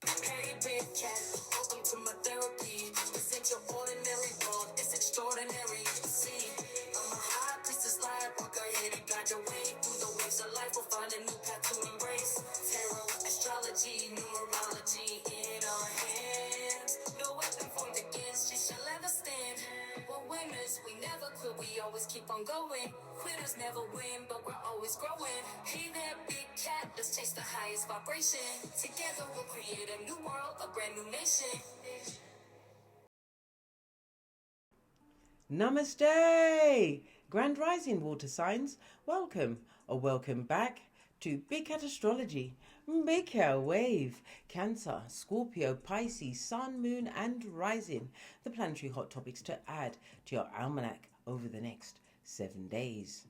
Hey, big cat, welcome to my therapy. This ain't your ordinary world, it's extraordinary. See, I'm a high priestess lightworker, here to guide your way through the waves of life. We'll find a new path to embrace. Tarot, astrology, numerology in our hands. No weapon formed against you shall ever stand. We're winners, we never quit, we always keep on going. Quitters never win, but we're always growing. Hey there, big cat, let's chase the highest vibration. Together we'll create a new world, a brand new nation. Namaste! Grand Rising water signs, welcome or welcome back to Big Cat Astrology. Big Cat Wave, Cancer, Scorpio, Pisces, Sun, Moon and Rising. The planetary hot topics to add to your almanac over the next 7 days.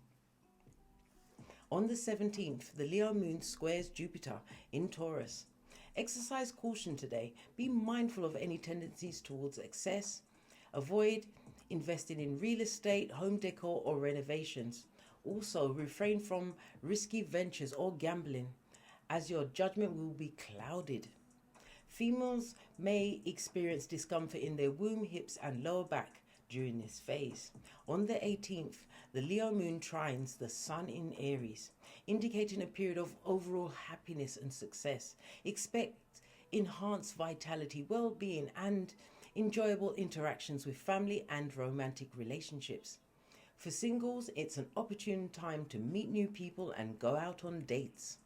On the 17th, the Leo moon squares Jupiter in Taurus. Exercise caution today. Be mindful of any tendencies towards excess. Avoid investing in real estate, home decor or renovations. Also, refrain from risky ventures or gambling, as your judgment will be clouded. Females may experience discomfort in their womb, hips and lower back during this phase. On the 18th, the Leo moon trines the sun in Aries, indicating a period of overall happiness and success. Expect enhanced vitality, well-being and enjoyable interactions with family and romantic relationships. For singles, it's an opportune time to meet new people and go out on dates.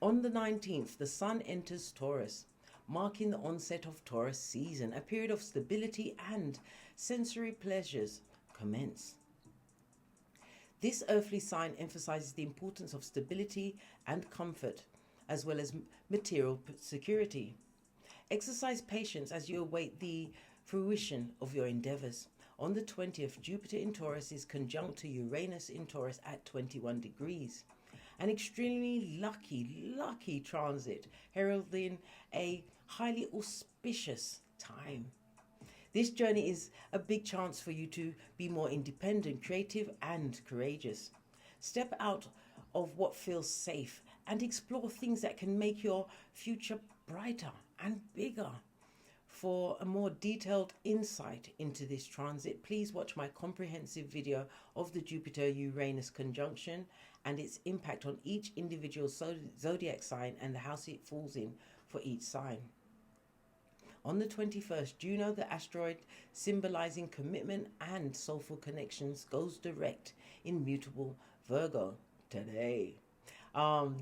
On the 19th, the sun enters Taurus, marking the onset of Taurus season. A period of stability and sensory pleasures commence. This earthly sign emphasizes the importance of stability and comfort, as well as material security. Exercise patience as you await the fruition of your endeavors. On the 20th, Jupiter in Taurus is conjunct to Uranus in Taurus at 21 degrees. An extremely lucky transit, heralding a highly auspicious time. This journey is a big chance for you to be more independent, creative and courageous. Step out of what feels safe and explore things that can make your future brighter and bigger. For a more detailed insight into this transit, please watch my comprehensive video of the Jupiter-Uranus conjunction and its impact on each individual zodiac sign and the house it falls in for each sign. On the 21st, Juno, the asteroid symbolizing commitment and soulful connections, goes direct in mutable Virgo today.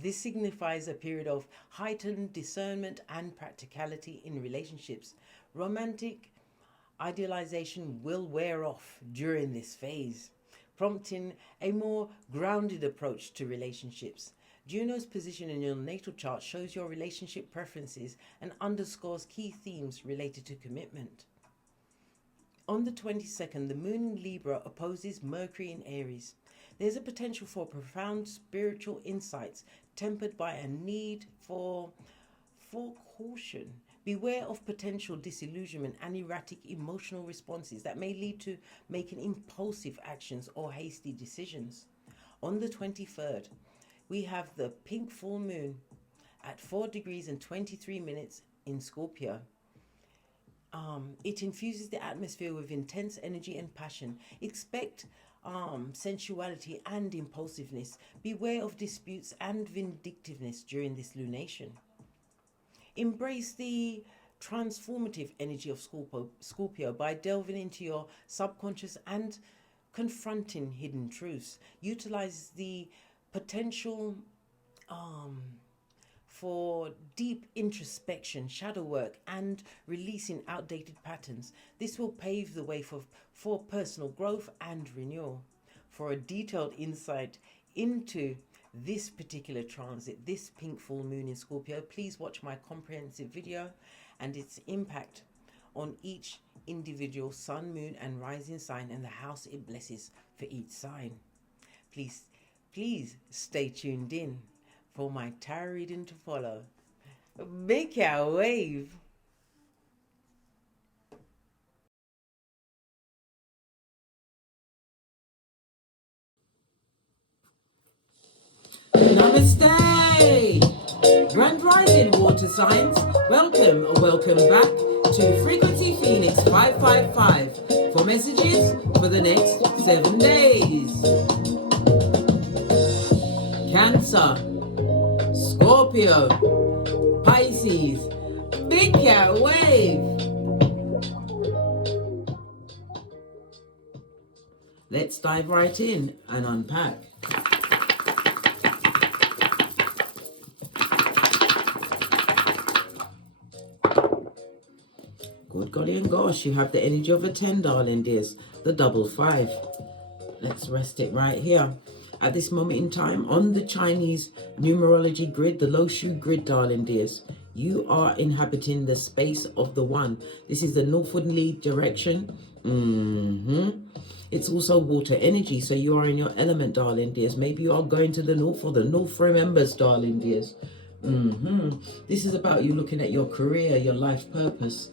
This signifies a period of heightened discernment and practicality in relationships. Romantic idealization will wear off during this phase, prompting a more grounded approach to relationships. Juno's position in your natal chart shows your relationship preferences and underscores key themes related to commitment. On the 22nd, the moon in Libra opposes Mercury in Aries. There's a potential for profound spiritual insights tempered by a need for caution. Beware of potential disillusionment and erratic emotional responses that may lead to making impulsive actions or hasty decisions. On the 23rd, we have the pink full moon at 4 degrees and 23 minutes in Scorpio. It infuses the atmosphere with intense energy and passion. Expect sensuality and impulsiveness. Beware of disputes and vindictiveness during this lunation. Embrace the transformative energy of Scorpio by delving into your subconscious and confronting hidden truths. Utilize the potential for deep introspection, shadow work, and releasing outdated patterns. This will pave the way for personal growth and renewal. For a detailed insight into this particular transit, this pink full moon in Scorpio, please watch my comprehensive video and its impact on each individual sun, moon, and rising sign and the house it blesses for each sign. Please stay tuned in for my tarot reading to follow. Make our wave. Namaste! Grand Rising. rising water signs, welcome or welcome back to Frequency Phoenix 555 for messages for the next 7 days. Cancer, Scorpio, Pisces, big cat wave. Let's dive right in and unpack. Good golly and gosh, you have the energy of a 10, darling dears, the double 5. Let's rest it right here. At this moment in time, on the Chinese numerology grid, the Lo Shu grid, darling dears, you are inhabiting the space of the 1. This is the northwardly direction. It's also water energy, so you are in your element, darling dears. Maybe you are going to the north, or the north remembers, darling dears. This is about you looking at your career, your life purpose.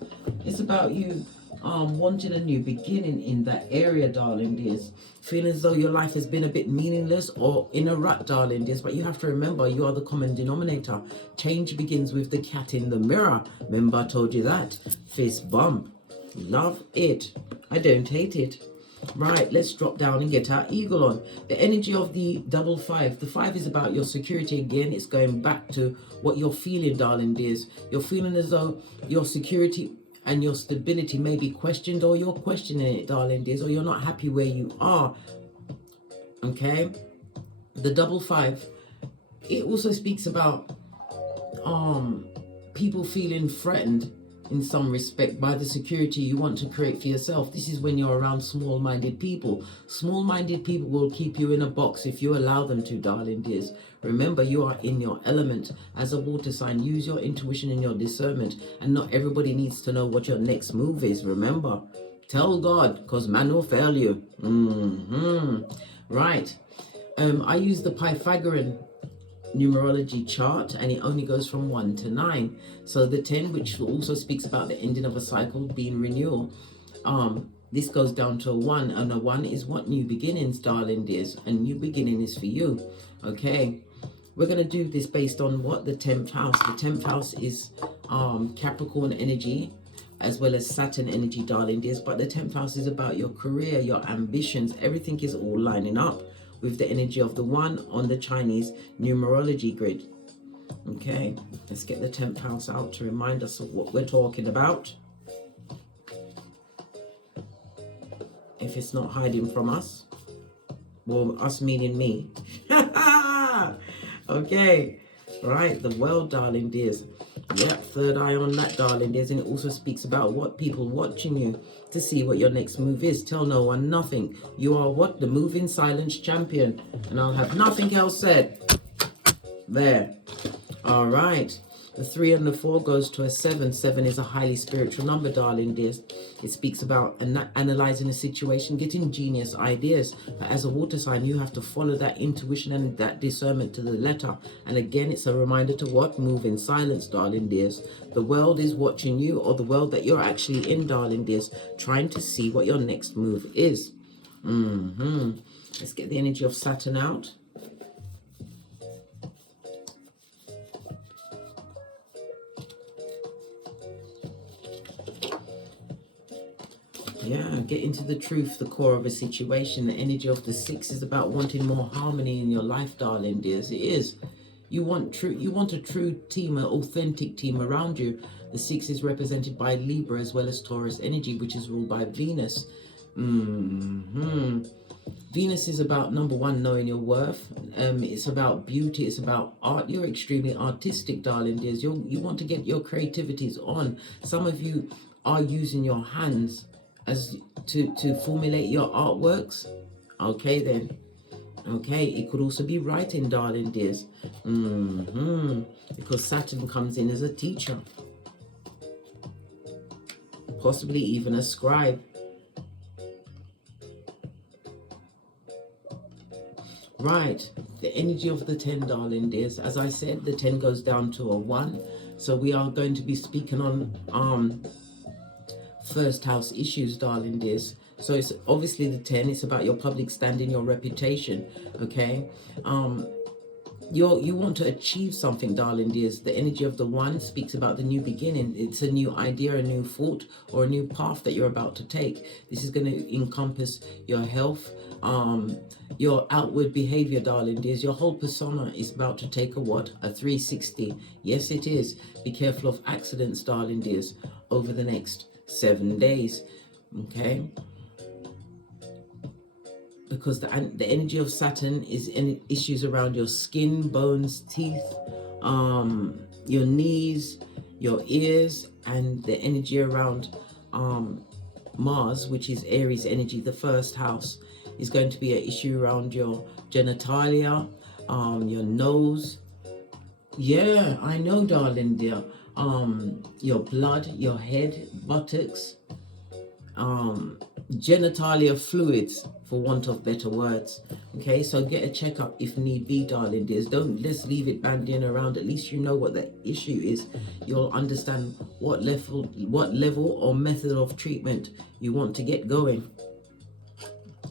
It's about you wanting a new beginning in that area, darling dears. Feeling as though your life has been a bit meaningless or in a rut, darling dears. But you have to remember, you are the common denominator. Change begins with the cat in the mirror. Remember I told you that? Fist bump. Love it. I don't hate it. Right, let's drop down and get our eagle on. The energy of the double 5. The 5 is about your security again. It's going back to what you're feeling, darling dears. You're feeling as though your security and your stability may be questioned, or you're questioning it, darling dears, or you're not happy where you are. Okay? The double 5, it also speaks about people feeling threatened in some respect by the security you want to create for yourself. This is when you're around small-minded people. Small-minded people will keep you in a box if you allow them to, darling dears. Remember, you are in your element. As a water sign, use your intuition and your discernment, and not everybody needs to know what your next move is. Remember, tell God, because man will fail you. Right. I use the Pythagorean numerology chart, and it only goes from 1 to 9. So the 10, which also speaks about the ending of a cycle, being renewal, this goes down to a 1, and a 1 is what? New beginnings, darling dears. A new beginning is for you. Okay, we're going to do this based on what? The 10th house. The 10th house is Capricorn energy as well as Saturn energy, darling dears. But the 10th house is about your career, your ambitions. Everything is all lining up with the energy of the 1 on the Chinese numerology grid. Okay, let's get the 10th house out to remind us of what we're talking about. If it's not hiding from us. Well, us meaning me. Okay, right, the world, darling dears. Yep, third eye on that, darling dears. And it also speaks about what? People watching you to see what your next move is. Tell no one nothing. You are what? The moving silence champion. And I'll have nothing else said. There. All right. The 3 and the 4 goes to a 7. 7 is a highly spiritual number, darling dears. It speaks about analyzing a situation, getting genius ideas. But as a water sign, you have to follow that intuition and that discernment to the letter. And again, it's a reminder to what? Move in silence, darling dears. The world is watching you, or the world that you're actually in, darling dears, trying to see what your next move is. Let's get the energy of Saturn out. Yeah, get into the truth, the core of a situation. The energy of the 6 is about wanting more harmony in your life, darling dears. It is. You want a true team, an authentic team around you. The 6 is represented by Libra as well as Taurus energy, which is ruled by Venus. Venus is about, number 1, knowing your worth. It's about beauty. It's about art. You're extremely artistic, darling dears. You want to get your creativities on. Some of you are using your hands as to formulate your artworks. Okay then. Okay, it could also be writing, darling dears. Because Saturn comes in as a teacher, possibly even a scribe. Right, the energy of the 10, darling dears. As I said, the 10 goes down to a 1. So we are going to be speaking on first house issues, darling dears. So it's obviously the 10, it's about your public standing, your reputation. Okay, you want to achieve something, darling dears. The energy of the one speaks about the new beginning. It's a new idea, a new thought, or a new path that you're about to take. This is going to encompass your health, your outward behavior, darling dears. Your whole persona is about to take a what? A 360. Yes, it is. Be careful of accidents, darling dears, over the next 7 days. Okay? Because the energy of Saturn is in issues around your skin, bones, teeth, your knees, your ears, and the energy around Mars, which is Aries energy, the first house, is going to be an issue around your genitalia, your nose. Yeah, I know, darling dear. Your blood, your head, buttocks, genitalia fluids, for want of better words. Okay, so get a checkup if need be, darling dears. Don't just leave it bandying around. At least you know what the issue is. You'll understand what level or method of treatment you want to get going.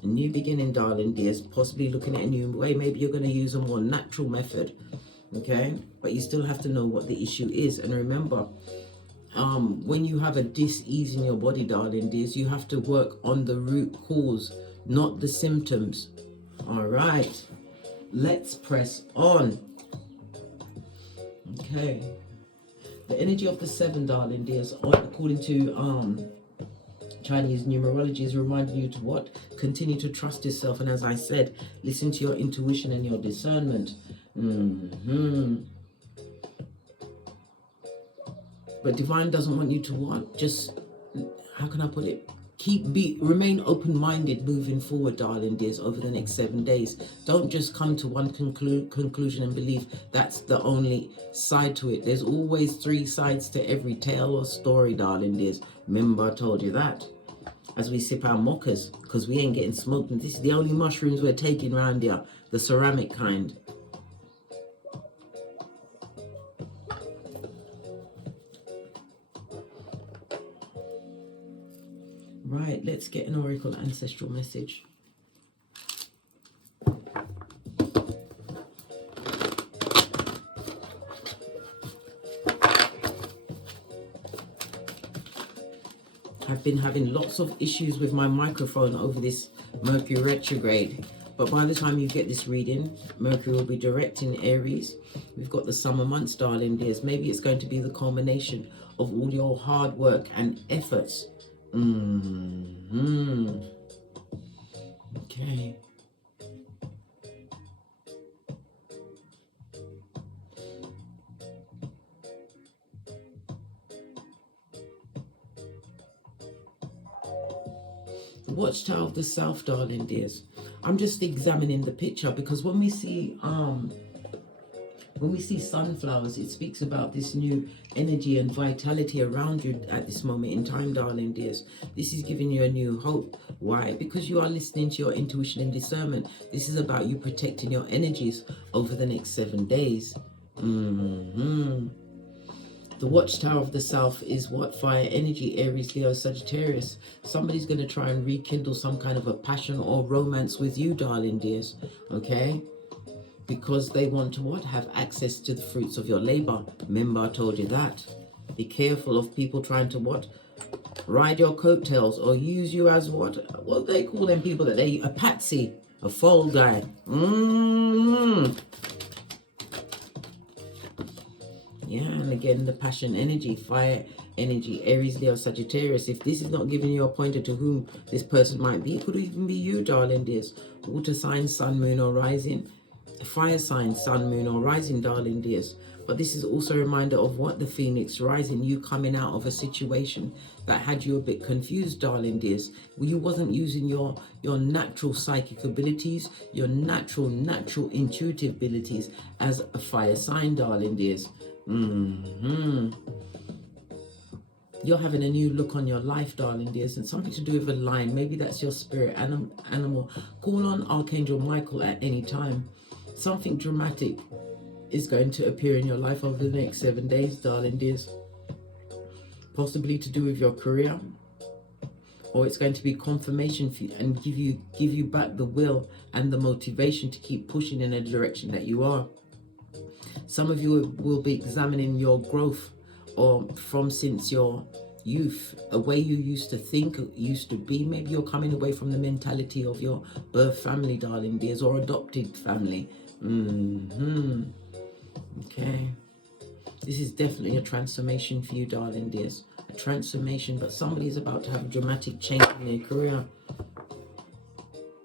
A new beginning, darling dears. Possibly looking at a new way. Maybe you're going to use a more natural method. Okay, but you still have to know what the issue is. And remember, when you have a dis-ease in your body, darling dears, you have to work on the root cause, not the symptoms. All right, let's press on. Okay, the energy of the 7, darling dears, according to Chinese numerology, is reminding you to what? Continue to trust yourself, and as I said, listen to your intuition and your discernment. But divine doesn't want you to what? Just, how can I put it? Remain open-minded moving forward, darling dears, over the next 7 days. Don't just come to one conclusion and believe that's the only side to it. There's always 3 sides to every tale or story, darling dears. Remember, I told you that. As we sip our mochas, because we ain't getting smoked. And this is the only mushrooms we're taking around here, the ceramic kind. Right, let's get an oracle ancestral message. I've been having lots of issues with my microphone over this Mercury retrograde, but by the time you get this reading, Mercury will be direct in Aries. We've got the summer months, darling dears. Maybe it's going to be the culmination of all your hard work and efforts. Okay. The Watchtower of the South, darling dears. I'm just examining the picture because when we see sunflowers, it speaks about this new energy and vitality around you at this moment in time, darling dears. This is giving you a new hope. Why? Because you are listening to your intuition and discernment. This is about you protecting your energies over the next 7 days. The Watchtower of the South is what? Fire energy, Aries, Leo, Sagittarius. Somebody's going to try and rekindle some kind of a passion or romance with you, darling dears. Okay? Because they want to what? Have access to the fruits of your labor. Remember, I told you that. Be careful of people trying to what? Ride your coattails or use you as what? What they call them people that a patsy, a fall guy. Yeah, and again, the passion energy, fire energy, Aries, Leo, Sagittarius. If this is not giving you a pointer to whom this person might be, it could even be you, darling dears. Water sign, sun, moon, or rising. Fire sign, sun, moon, or rising, darling dears. But this is also a reminder of what? The Phoenix rising, you coming out of a situation that had you a bit confused, darling dears. You wasn't using your natural psychic abilities, your natural intuitive abilities as a fire sign, darling dears. You're having a new look on your life, darling dears, and something to do with a lion. Maybe that's your spirit animal. Call on Archangel Michael at any time. Something dramatic is going to appear in your life over the next 7 days, darling dears. Possibly to do with your career, or it's going to be confirmation for you and give you back the will and the motivation to keep pushing in a direction that you are. Some of you will be examining your growth or from since your youth, a way you used to think, used to be. Maybe you're coming away from the mentality of your birth family, darling dears, or adopted family. Okay. This is definitely a transformation for you, darling dears. A transformation, but somebody is about to have a dramatic change in their career.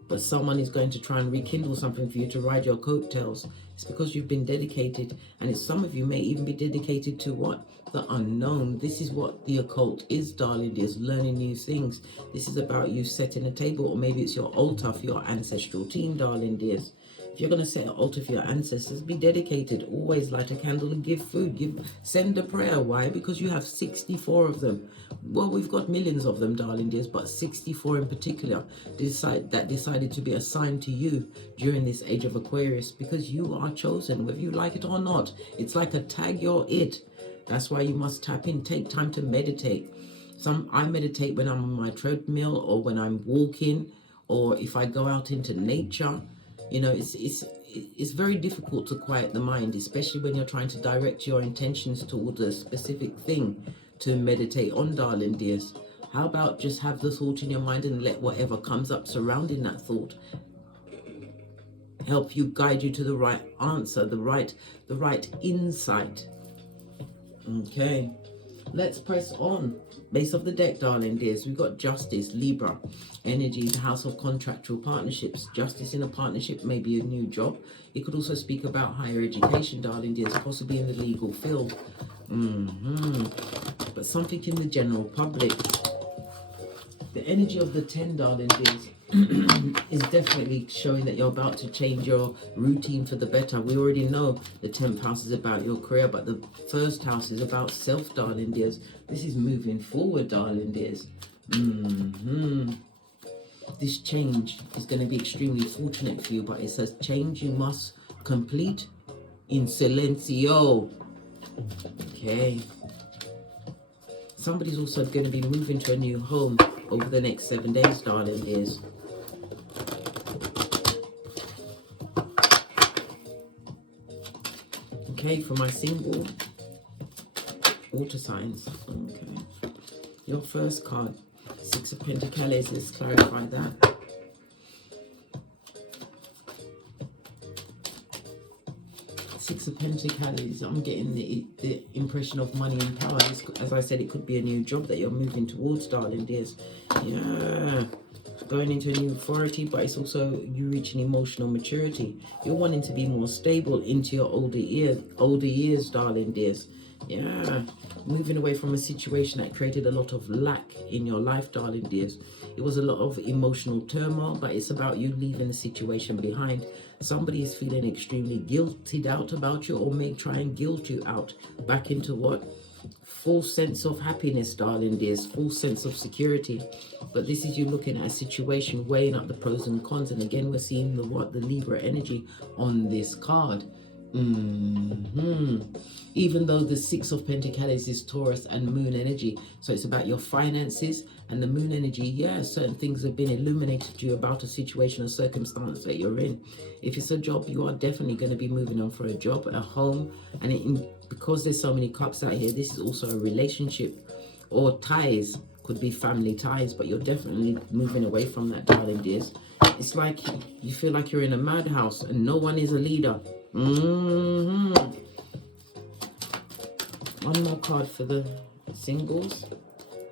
But someone is going to try and rekindle something for you to ride your coattails. It's because you've been dedicated, and it's, some of you may even be dedicated to what? The unknown. This is what the occult is, darling dears, learning new things. This is about you setting a table, or maybe it's your altar for your ancestral team, darling dears. If you're going to set an altar for your ancestors, be dedicated. Always light a candle and give food. Send a prayer. Why? Because you have 64 of them. Well, we've got millions of them, darling dears, but 64 in particular decided to be assigned to you during this age of Aquarius, because you are chosen, whether you like it or not. It's like a tag, you're it. That's why you must tap in. Take time to meditate. I meditate when I'm on my treadmill, or when I'm walking, or if I go out into nature. You know, it's very difficult to quiet the mind, especially when you're trying to direct your intentions towards a specific thing to meditate on, darling dears. How about just have the thought in your mind and let whatever comes up surrounding that thought help you, guide you to the right answer, the right insight. Okay, let's press on. Base of the deck, darling dears, we've got Justice, Libra, energy, the house of contractual partnerships. Justice in a partnership may be a new job. It could also speak about higher education, darling dears, possibly in the legal field. But something in the general public. The energy of the 10, darling dears, is definitely showing that you're about to change your routine for the better. We already know the 10th house is about your career, but the first house is about self, darling dears. This is moving forward, darling dears. This change is going to be extremely fortunate for you, but it says change you must complete in silencio. Okay. Somebody's also going to be moving to a new home over the next 7 days, darling dears. Okay, for my single water signs. Okay. Your first card, 6 of Pentacles, let's clarify that. Six of Pentacles, I'm getting the impression of money and power. As I said, it could be a new job that you're moving towards, darling dears. Yeah, going into a new authority, but it's also you reaching emotional maturity. You're wanting to be more stable into your older years, darling dears. Yeah, moving away from a situation that created a lot of lack in your life, darling dears. It was a lot of emotional turmoil, but it's about you leaving the situation behind. Somebody is feeling extremely guilted out about you, or may try and guilt you out back into what? Full sense of happiness, darling dears, full sense of security. But this is you looking at a situation, weighing up the pros and cons. And again, we're seeing the Libra energy on this card. Even though the 6 of Pentacles is Taurus and moon energy, so it's about your finances, and the moon energy, yeah, certain things have been illuminated to you about a situation or circumstance that you're in. If it's a job, you are definitely going to be moving on for a job, a home, and because there's so many cups out here, this is also a relationship or ties. Could be family ties, but you're definitely moving away from that, darling dears. It's like you feel like you're in a madhouse and no one is a leader. One more card for the singles.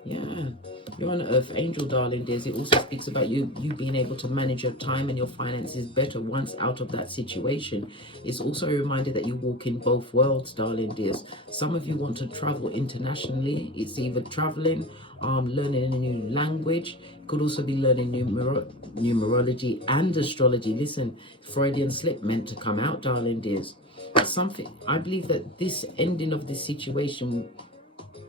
Yeah, you're on Earth Angel, darling dears. It also speaks about you being able to manage your time and your finances better once out of that situation. It's also a reminder that you walk in both worlds, darling dears. Some of you want to travel internationally. It's either traveling, learning a new language. Could also be learning numerology and astrology. Listen, Freudian slip meant to come out, darling dears. Something, I believe that this ending of this situation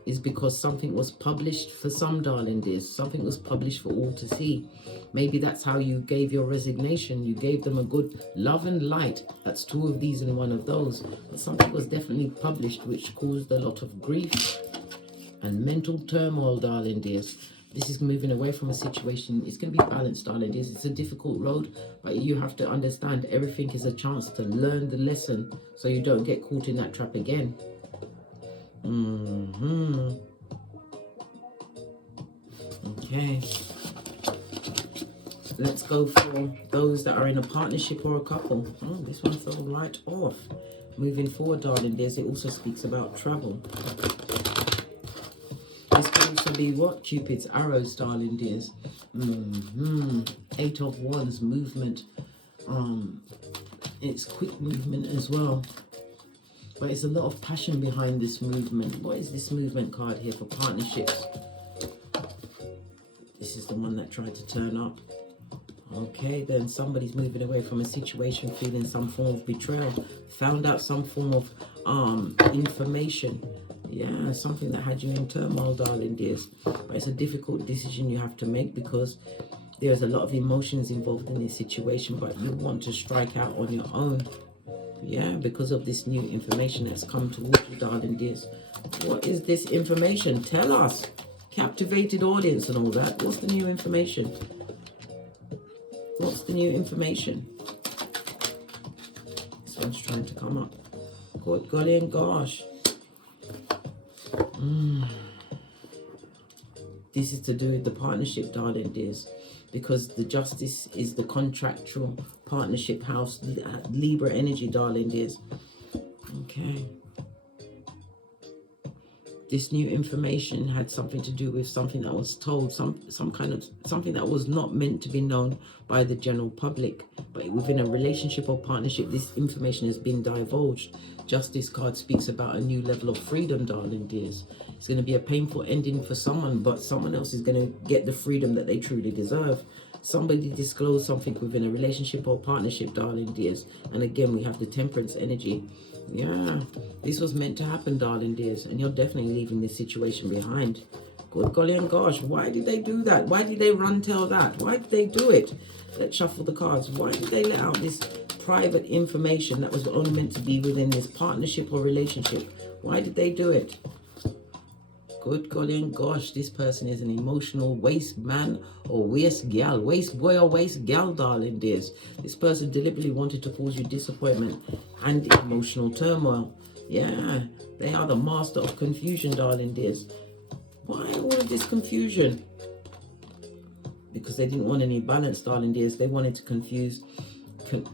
is because something was published for some, darling dears. Something was published for all to see. Maybe that's how you gave your resignation. You gave them a good love and light. That's 2 of these and 1 of those. But something was definitely published which caused a lot of grief and mental turmoil, darling dears. This is moving away from a situation. It's going to be balanced, darling. It's a difficult road, but you have to understand everything is a chance to learn the lesson so you don't get caught in that trap again. Okay. Let's go for those that are in a partnership or a couple. Oh, this one fell right off. Moving forward, darling dears, it also speaks about travel. This can also be what? Cupid's arrows, darling dears. 8 of Wands, movement. It's quick movement as well. But it's a lot of passion behind this movement. What is this movement card here for partnerships? This is the one that tried to turn up. Okay, then somebody's moving away from a situation, feeling some form of betrayal. Found out some form of information. Yeah, something that had you in turmoil, darling dears. But it's a difficult decision you have to make because there's a lot of emotions involved in this situation, but you want to strike out on your own. Yeah, because of this new information that's come towards you, darling dears. What is this information? Tell us. Captivated audience and all that. What's the new information? What's the new information? This one's trying to come up. Good golly and gosh. This is to do with the partnership, darling dears, because the Justice is the contractual partnership house, Libra energy, darling dears. Okay. This new information had something to do with something that was told, some kind of something that was not meant to be known by the general public, but within a relationship or partnership, this information has been divulged. Justice card speaks about a new level of freedom, darling dears. It's going to be a painful ending for someone, but someone else is going to get the freedom that they truly deserve. Somebody disclosed something within a relationship or partnership, darling dears. And again, we have the Temperance energy. Yeah, this was meant to happen, darling dears, and you're definitely leaving this situation behind. Good golly and gosh, why did they do that? Why did they run tell that? Why did they do it? Let's shuffle the cards. Why did they let out this private information that was only meant to be within this partnership or relationship? Why did they do it? Good golly and gosh, this person is an emotional waste man or waste gal, waste boy or waste gal, darling dears. This person deliberately wanted to cause you disappointment and emotional turmoil. Yeah, they are the master of confusion, darling dears. Why all of this confusion? Because they didn't want any balance, darling dears. They wanted to confuse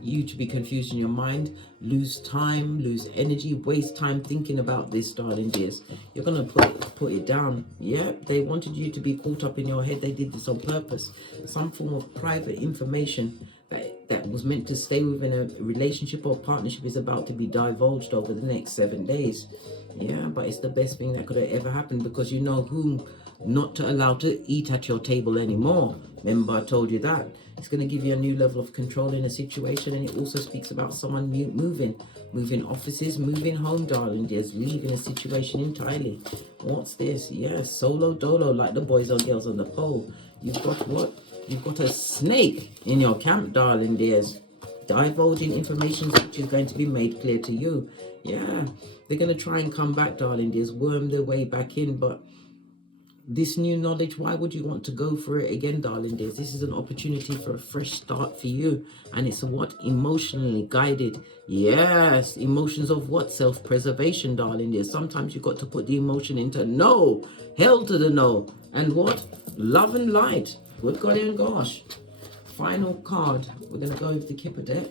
you, to be confused in your mind, lose time, lose energy, waste time thinking about this, darling dears. You're gonna put it down. Yeah, they wanted you to be caught up in your head. They did this on purpose. Some form of private information that was meant to stay within a relationship or partnership is about to be divulged over the next 7 days. Yeah, but it's the best thing that could have ever happened, because you know whom not to allow to eat at your table anymore. Remember, I told you that. It's going to give you a new level of control in a situation, and it also speaks about someone moving offices, moving home, darling dears, leaving a situation entirely. What's this? Yes, solo dolo, like the boys or girls on the pole. You've got what? You've got a snake in your camp, darling dears, divulging information which is going to be made clear to you. Yeah, they're going to try and come back, darling dears, worm their way back in, but this new knowledge, why would you want to go for it again, darling dears? This is an opportunity for a fresh start for you, and it's what? Emotionally guided. Yes, emotions of what? Self-preservation, darling dears. Sometimes you've got to put the emotion into no, hell to the no, and what? Love and light. Good golly and gosh. Final card. We're going to go with the Kipper deck.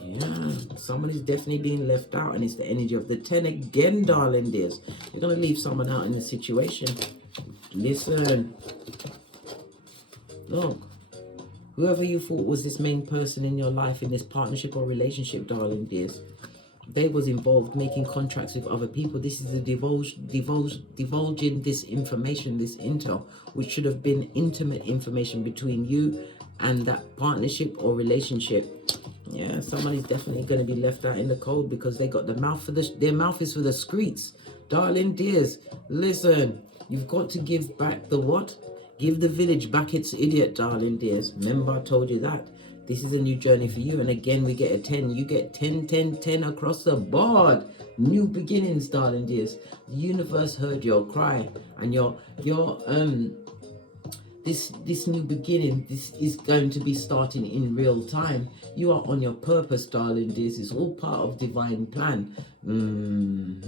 Yeah, someone is definitely being left out, and it's the energy of the 10 again, darling dears. You're going to leave someone out in the situation. Listen. Look. Whoever you thought was this main person in your life, in this partnership or relationship, darling dears, they was involved making contracts with other people. This is the divulging this information, this intel, which should have been intimate information between you and that partnership or relationship. Yeah, somebody's definitely going to be left out in the cold because they got the mouth for their mouth is for the streets. Darling dears, listen, you've got to give back the what? Give the village back its idiot, darling dears. Remember, I told you that. This is a new journey for you. And again, we get a 10. You get 10, 10, 10 across the board. New beginnings, darling dears. The universe heard your cry, and this new beginning, this is going to be starting in real time. You are on your purpose, darling dears. It's all part of divine plan. And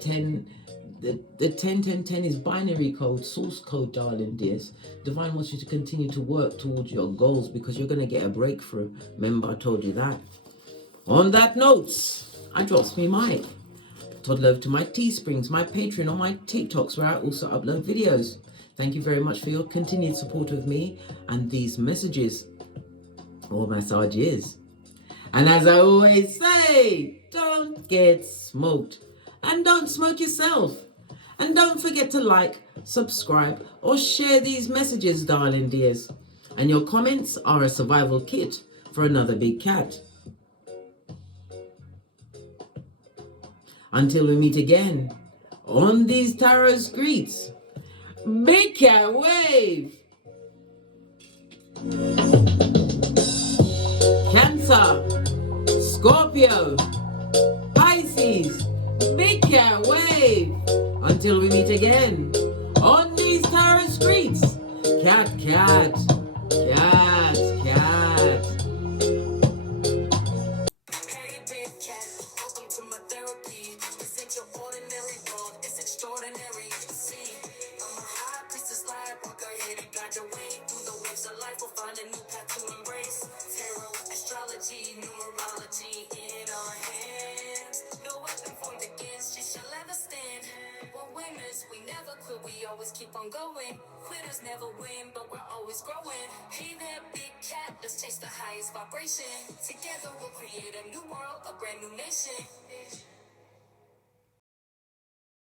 10, the 10, 10, 10 is binary code, source code, darling dears. Divine wants you to continue to work towards your goals, because you're going to get a breakthrough. Remember, I told you that. On that note, I drops me mic. Toddle over to my Teesprings, my Patreon, or my TikToks, where I also upload videos. Thank you very much for your continued support of me and these messages, or massages. And as I always say, don't get smoked, and don't smoke yourself. And don't forget to like, subscribe, or share these messages, darling dears. And your comments are a survival kit for another big cat. Until we meet again on these tarot streets, big cat wave. Cancer, Scorpio, Pisces, big cat wave. Until we meet again on these tarot streets, cat, cat, cat, cat. Hey, big cat, welcome to my therapy. This ain't your ordinary world, it's extraordinary. See, I'm a high priestess lightworker, here to guide your way through the waves of life. We'll find a new path to embrace. Tarot, astrology, numerology in our hands. No weapon formed against you shall ever stand. We're winners, we never quit, we always keep on going. Quitters never win, but we're always growing. Hey there, big cat, let's chase the highest vibration. Together we'll create a new world, a brand new nation.